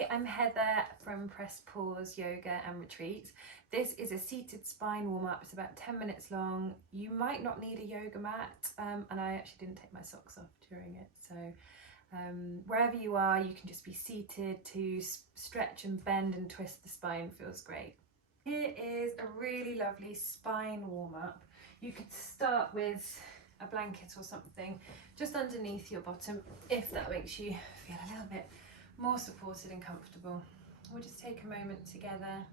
Hi, I'm Heather from Press Pause Yoga and Retreat. This is a seated spine warm-up. It's about 10 minutes long. You might not need a yoga mat, and I actually didn't take my socks off during it. So wherever you are, you can just be seated to stretch and bend and twist the spine. Feels great. Here is a really lovely spine warm-up. You could start with a blanket or something just underneath your bottom if that makes you feel a little bit more supported and comfortable. We'll just take a moment together,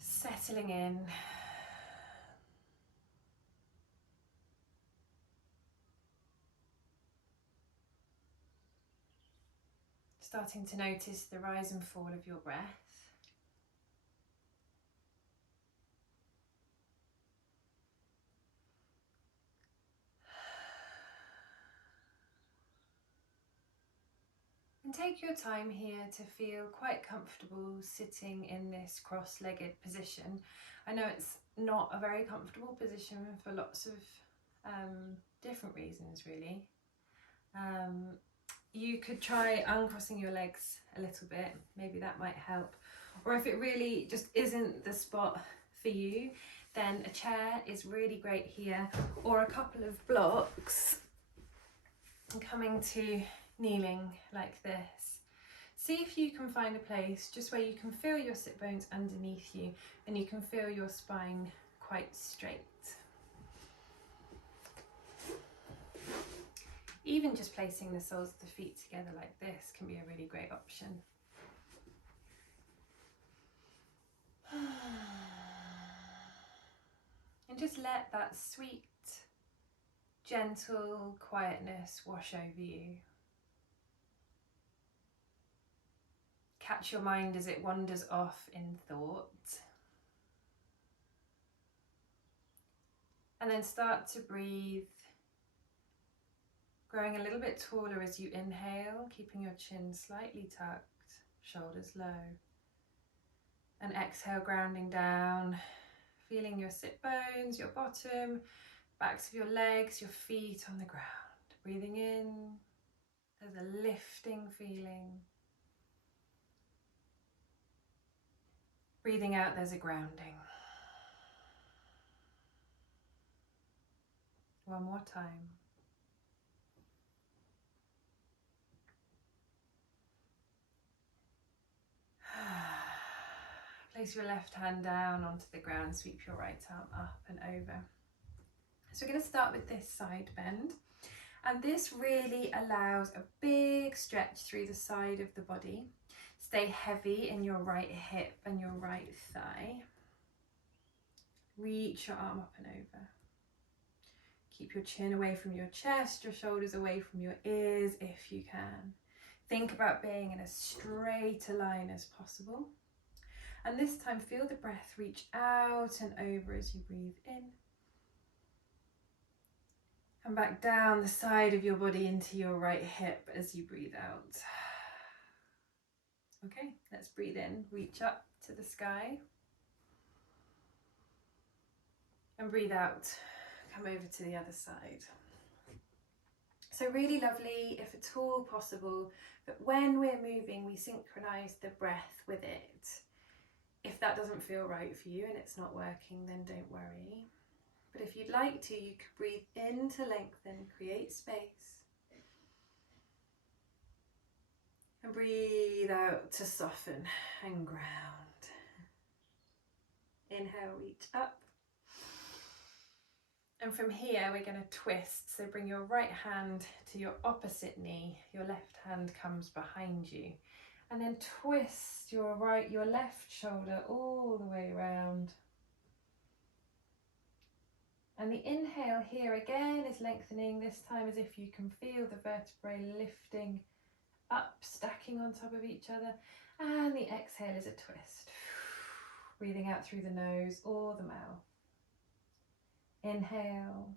settling in, starting to notice the rise and fall of your breath. And take your time here to feel quite comfortable sitting in this cross-legged position. I know it's not a very comfortable position for lots of different reasons really. You could try uncrossing your legs a little bit, maybe that might help. Or if it really just isn't the spot for you, then a chair is really great here, or a couple of blocks, and coming to kneeling like this. See if you can find a place just where you can feel your sit bones underneath you and you can feel your spine quite straight. Even just placing the soles of the feet together like this can be a really great option. And just let that sweet, gentle quietness wash over you. Catch your mind as it wanders off in thought. And then start to breathe, growing a little bit taller as you inhale, keeping your chin slightly tucked, shoulders low. And exhale, grounding down, feeling your sit bones, your bottom, backs of your legs, your feet on the ground. Breathing in, there's a lifting feeling. Breathing out, there's a grounding. One more time. Place your left hand down onto the ground, sweep your right arm up and over. So we're going to start with this side bend, and this really allows a big stretch through the side of the body. Stay heavy in your right hip and your right thigh. Reach your arm up and over. Keep your chin away from your chest, your shoulders away from your ears if you can. Think about being in as straight a line as possible. And this time feel the breath reach out and over as you breathe in. And back down the side of your body into your right hip as you breathe out. Okay, let's breathe in, reach up to the sky. And breathe out, come over to the other side. So really lovely, if at all possible, that when we're moving, we synchronize the breath with it. If that doesn't feel right for you and it's not working, then don't worry. But if you'd like to, you could breathe in to lengthen, create space. And breathe out to soften and ground. Inhale, reach up. And from here, we're going to twist. So bring your right hand to your opposite knee. Your left hand comes behind you. And then twist your left shoulder all the way around. And the inhale here again is lengthening, this time as if you can feel the vertebrae lifting up, stacking on top of each other. And the exhale is a twist. Breathing out through the nose or the mouth. Inhale.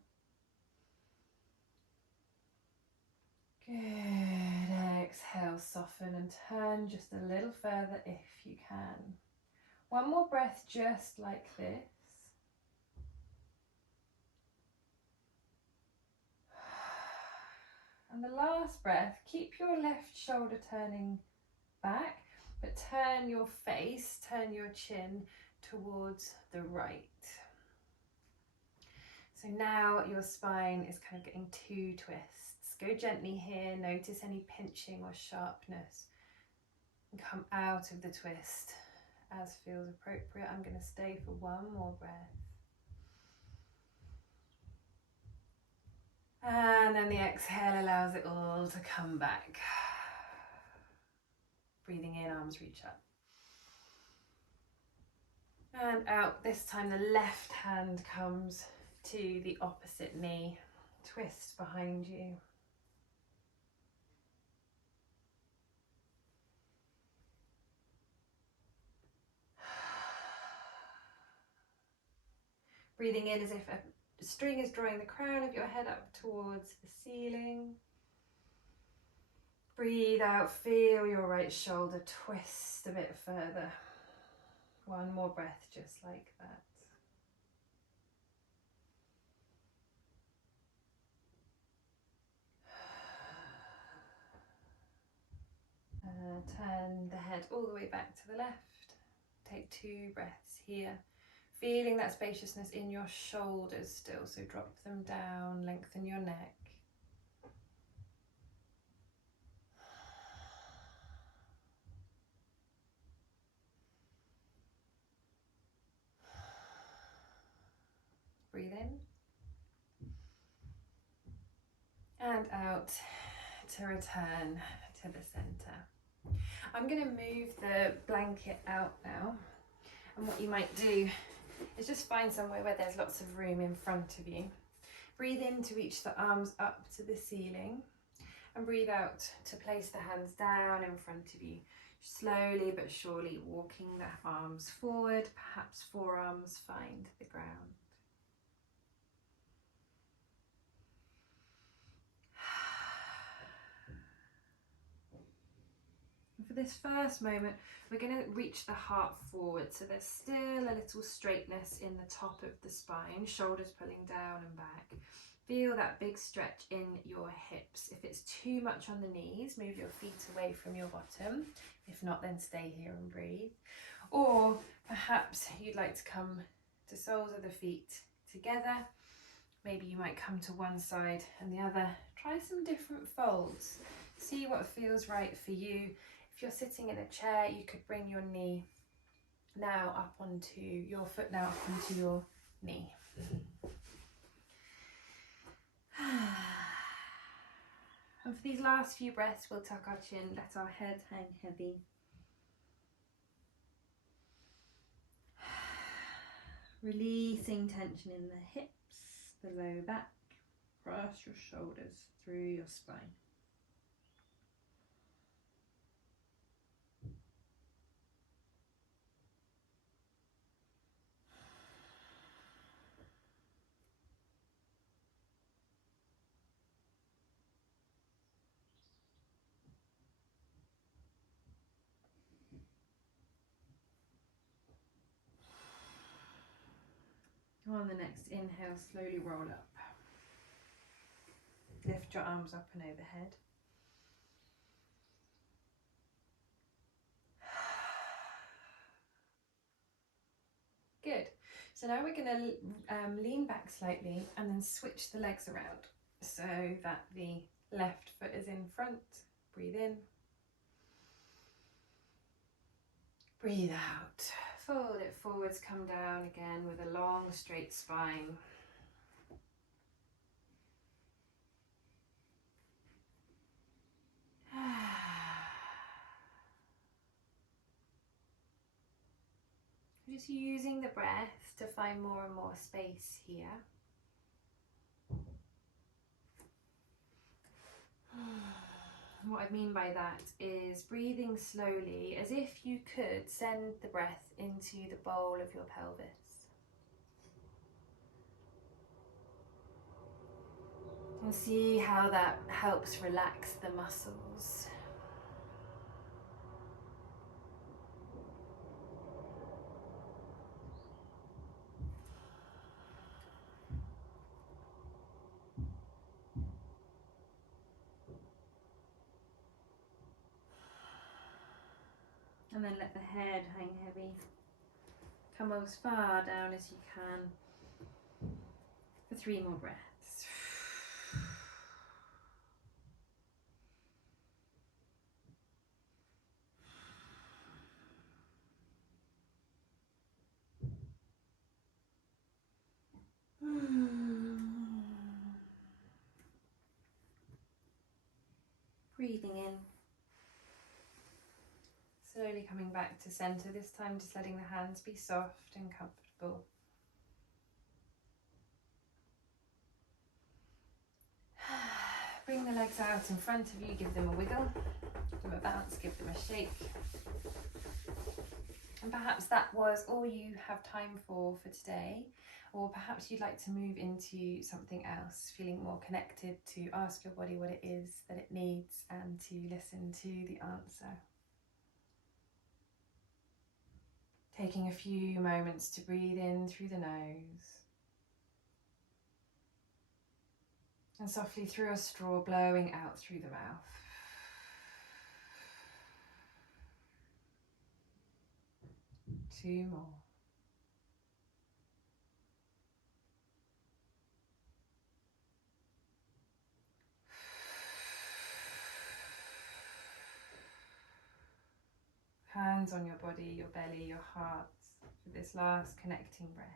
Good. Exhale, soften and turn just a little further if you can. One more breath just like this. And the last breath, keep your left shoulder turning back, but turn your face, turn your chin towards the right. So now your spine is kind of getting 2 twists. Go gently here, notice any pinching or sharpness, and come out of the twist as feels appropriate. I'm going to stay for 1 more breath. And then the exhale allows it all to come back. Breathing in, arms reach up. And out. This time the left hand comes to the opposite knee. Twist behind you. Breathing in as if a string is drawing the crown of your head up towards the ceiling. Breathe out, feel your right shoulder twist a bit further. 1 more breath just like that. Turn the head all the way back to the left. Take 2 breaths here. Feeling that spaciousness in your shoulders still, so drop them down, lengthen your neck. Breathe in. And out to return to the center. I'm going to move the blanket out now. And what you might do is just find somewhere where there's lots of room in front of you. Breathe in to reach the arms up to the ceiling, and breathe out to place the hands down in front of you. Slowly but surely walking the arms forward, perhaps forearms find the ground. For this first moment, we're going to reach the heart forward, so there's still a little straightness in the top of the spine, shoulders pulling down and back. Feel that big stretch in your hips. If it's too much on the knees, move your feet away from your bottom. If not, then stay here and breathe. Or perhaps you'd like to come to soles of the feet together. Maybe you might come to one side and the other. Try some different folds. See what feels right for you. If you're sitting in a chair, you could bring your knee now up onto your foot, now up onto your knee. And for these last few breaths, we'll tuck our chin, let our head hang heavy. Releasing tension in the hips, the low back, across your shoulders, through your spine. On the next inhale, slowly roll up. Lift your arms up and overhead. Good. So now we're going to lean back slightly and then switch the legs around so that the left foot is in front. Breathe in. Breathe out. Fold it forwards, come down again with a long straight spine. Just using the breath to find more and more space here. What I mean by that is breathing slowly, as if you could send the breath into the bowl of your pelvis. And see how that helps relax the muscles. And then let the head hang heavy. Come as far down as you can for 3 more breaths. Breathing in. Slowly coming back to centre, this time just letting the hands be soft and comfortable. Bring the legs out in front of you, give them a wiggle, give them a bounce, give them a shake. And perhaps that was all you have time for today, or perhaps you'd like to move into something else, feeling more connected to ask your body what it is that it needs and to listen to the answer. Taking a few moments to breathe in through the nose and softly through a straw, blowing out through the mouth. Two more. Hands on your body, your belly, your heart for this last connecting breath.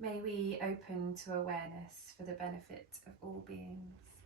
May we open to awareness for the benefit of all beings.